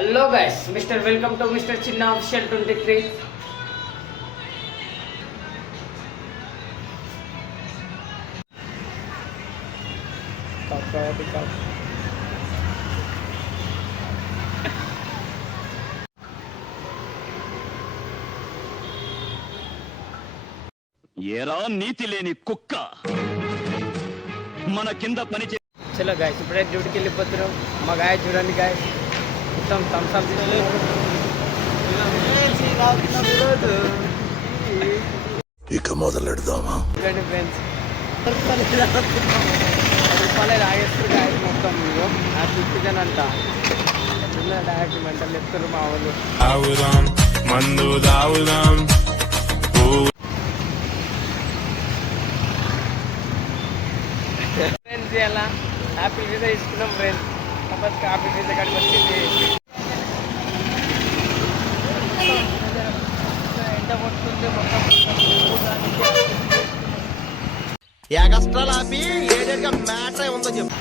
Hello guys, mister welcome to mister చిన్న official 23. ఏరా నీతి లేని కుక్క మన కింద పని చే. చలో గాయస్, ఇప్పుడే డ్యూటీకి వెళ్ళిపోతున్నాం. మా గాయ చూడండి గాయస్, మొత్తం థమ్స్అప్ ఇక మొదలెడదామా? చూడండి ఫ్రెండ్స్, రూపాయలే తాగేస్తారు గాయస్ మొత్తం. మీరు ఆ చూపించాను అంట డైరెక్ట్ మెంటల్ చెప్తారు మా వాళ్ళు. మందు దావుదాం. ఫ్రెండ్స్ ఇలా హ్యాపీ వీసా తీసుకున్నాం ఫ్రెండ్స్. కాబట్టి హ్యాపీ వీసా కాడికి వచ్చింది. ఎండ కొడుతుంది మొత్తం. ఎగస్ట్రాలు ఆపి ఏడేడుగా మ్యాటర్ ఉందో చెప్పు.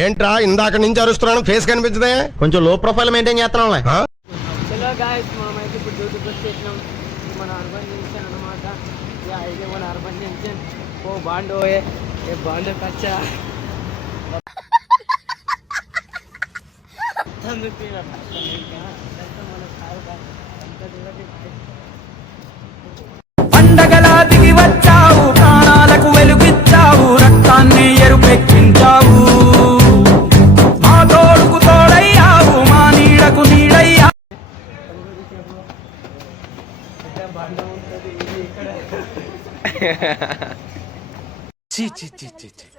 ఏంట్రా ఇందాక నుంచి అరుస్తున్నాను, ఫేస్ కనిపించదే? కొంచెం లో ప్రొఫైల్ మెయింటైన్ చేస్తున్నాం. చలో గాయస్, మనమైతే ఇప్పుడు డ్యూటీకి వచ్చేసినాం. మన అర్బన్ జంక్షన్ అనమాట. ఇదే మన అర్బన్ జంక్షన్. ఓ బాండో ఏ బాండో కచ్చా పండగలా దిగి వచ్చావు, ప్రాణాలకు వెలుగిచ్చావు, రక్తాన్ని ఎరుపెక్కించావు, మా తోడుకు తోడయ్యావు, మా నీడకు నీడయ్యా.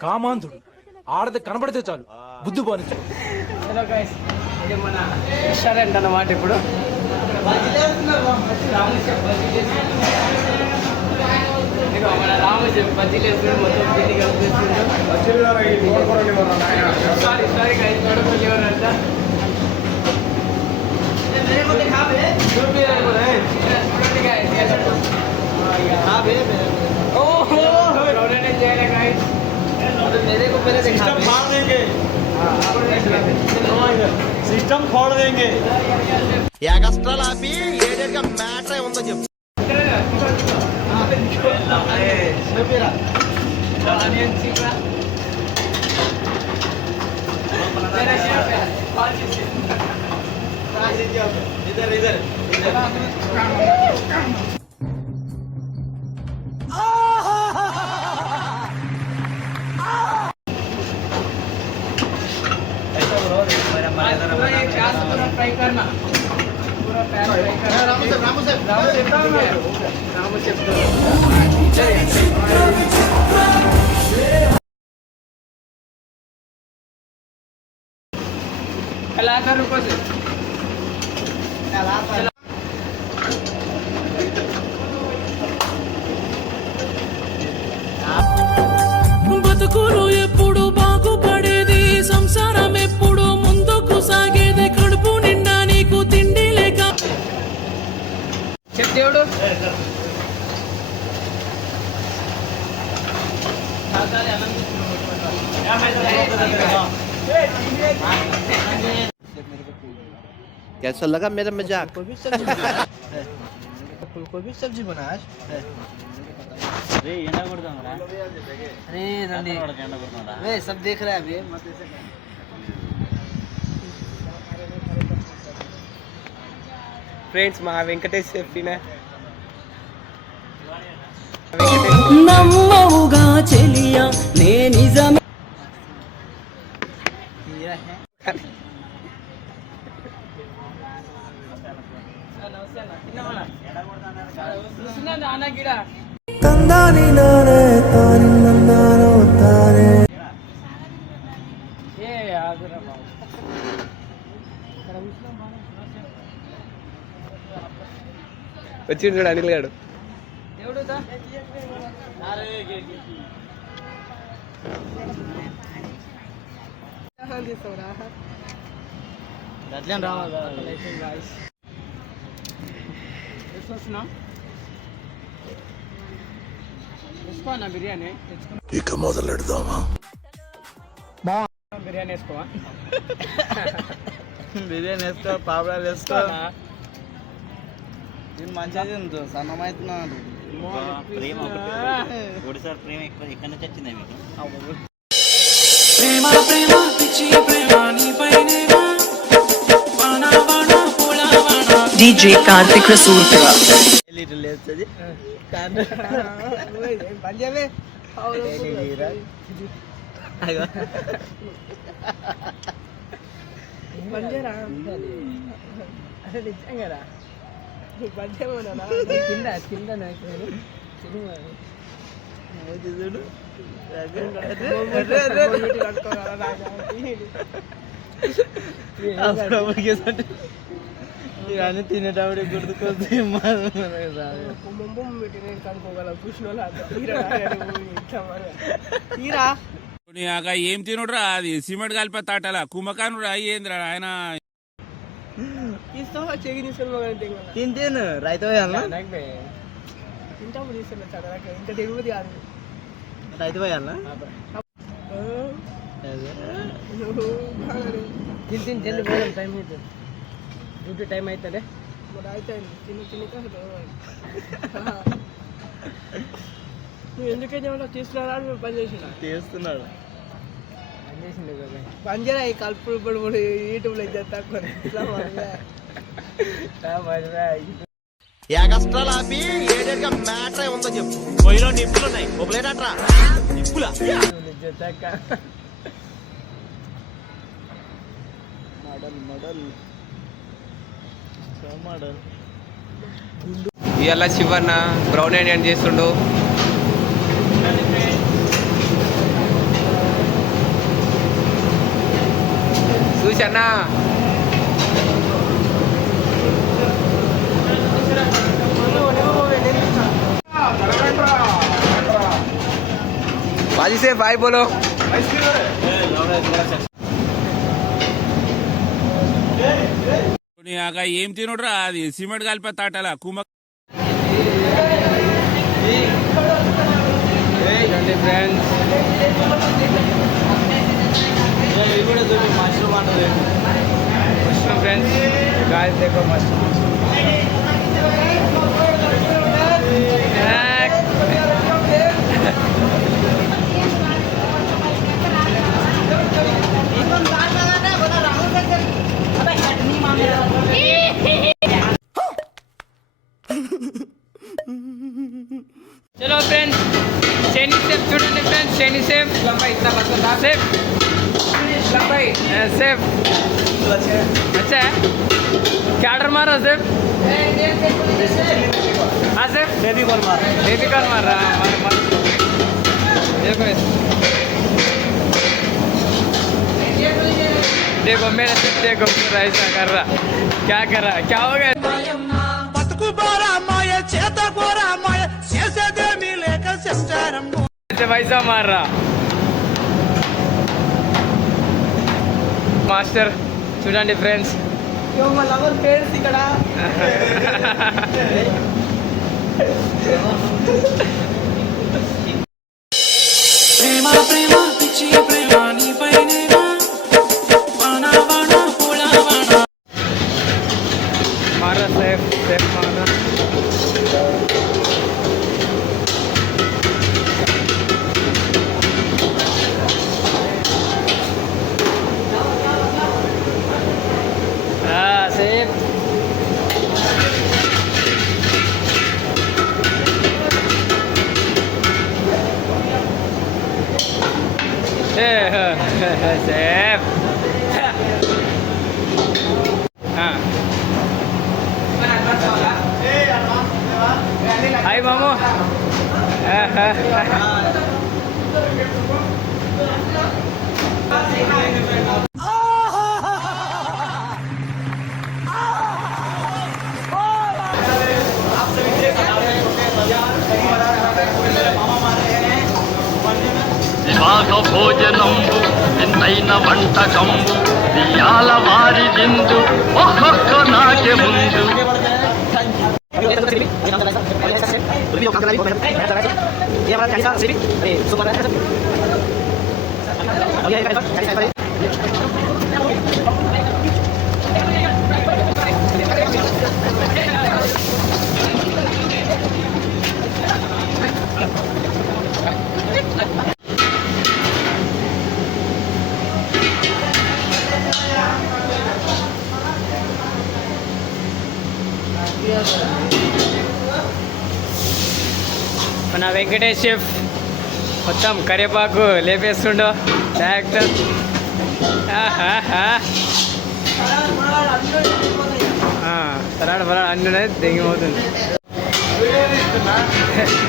కామాంధుడు ఆడది కనబడితే చాలు బుద్ధి పోనిచ్చు. హలో గైస్, ఇది మన రెస్టారెంట్ అన్నమాట. ఇప్పుడు ఇదిగో మన రామచెఫ్ బజ్జీలు మొత్తం తిరిగి సారీ సారీ గైస్, చూడండి గైస్. సిస్టమ్ ఫోड़ देंगे. ఎగస్ట్రాలు ఆపి ఏడేడుగా మ్యాటర్ ఉందో చెప్పు. फ्राई करना पूरा पैन फ्राई करना. रामचेफ कलाकार रुको से బతుకులు ఎప్పుడు బాగుపడేది, సంసారం ఎప్పుడు ముందుకు సాగేది, కడుపు నిండా నీకు తిండి లేక. చెప్ దేవుడు कैसा लगा मेरा मजाक? कोई सब्जी बना आज. अरे वे सब देख रहा है अभी. ఫ్రెండ్స్ మా వెంకటేష్ చెప్పిన నమ్మవుగా చెలియా నే నిజమే. తందాని నానే తాని నందానో తానే. వచ్చిండు చూడు అనిల్ గాడు. తీసుకొస్తున్నాం. వేసుకో అన్న బిర్యానీ. ఇక మొదలెడదామా? బిర్యానీ వేసుకోవా? బిర్యానీ వేసుకో, పాపడాలు వేసుకో. నేను మంచిగా తింటు సన్నమవుతున్నాను. ప్రేమ ఒకటిసారి ప్రేమ ఎక్కడి నుంచి వచ్చింది మీకు? ప్రేమ ప్రేమ పిచ్చి ప్రేమ నీపైనేనా వానా వానా పూల వానా DJ Karthik Rasoolpura. లీటర్ లేస్తుంది పంజాబే పంజారా అరే నిజంగా పంజాబేనా కింద కింద చూడు ఇవన్నీ తినేటప్పుడు గుర్తుకొస్తే కనుక్కోగల కృష్ణ తీరా ఏం తినుడ్రా అది సిమెంట్ కలిపి తాటలా కుమ్మకానురా ఏంద్రా ఆయన తీస్తావా చెగి తీసుకొని తింటేను రైతు పోయాలా తింటాము తీసుకున్నా చదవక ఇంకా తిరుగుతుంది కాదు రైతు పోయాలా తిని తిని జల్ది పోదాం టైం అవుతుంది డ్యూటీ టైం అవుతుంది అయితే తిని తిని నువ్వు ఎందుకైతే ఏమన్నా తీసుకున్నాడు పని చేసిన చేస్తున్నాడు పని చేసిండు కదా పని చేయరా ఈ కలుపుడు పొడి యూట్యూబ్లో తక్కువ ఎగస్ట్రాలు ఆపి ఏడేడుగా మ్యాటర్ ఉందో చెప్పు. పొయ్యిలో నిప్పులు ఉన్నాయి, ఒప్పులేనట్రా నిప్పులా. మోడల్ మోడల్ మోడల్ ఇవాళ శివన్న బ్రౌన్ ఆనియన్ చేస్తుండు. చూసన్నా बाजी से भाई बोलो. ఏం తినుడ్రా అది సిమెంట్ కలిపి తాటలా కుమ్మ ఫ్రెండ్స్ మష్రూమ్ అంటారు मशरूम फ्रेंड्स गाइस देखो मशरूम चलो फ्रेंड्स चैनी सेफ చూడండి फ्रेंड्स चैनी सेफ लंबाई इतना बता सेफ लंबाई सेफ अच्छा है क्या ऑर्डर मारा सेफ हाँ सेफ बेबी कॉल मार रहा देखो देखो मेरा सेफ देखो पूरा ऐसा कर रहा क्या कर रहा क्या हो गया पैसा मार रहा మాస్టర్ చూడండి ఫ్రెండ్స్ ఇక్కడ ప్రేమ ప్రేమ పిచ్చి ప్రేమ నీపైనేనా వానా వానా పూల వానా మారా సేఫ్ సేఫ్ మారా सेफ सेफ हाँ हाय मामू విభాగ భోజనంబు వింతైన వంటకంబు ఇయాల వారి విందు ఒక్కొక్క నాట్య ముందు మన వెంకటేష్ షెఫ్ మొత్తం కరివేపాకు లేపేస్తుండో డైరెక్టర్. సలాడ్ ఫలాడ్ అన్నీ ఉన్నాయి, తెగిపోతుంది.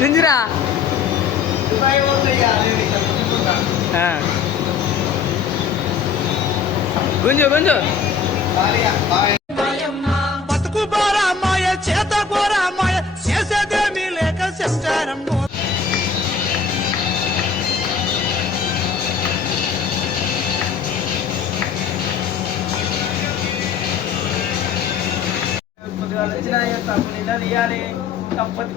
దింజిరా గుంజు గుంజు. బతుకు పోరా మాయ చేత పోరా మాయ చేసేదేమీ లేక సంసారం తప్పదు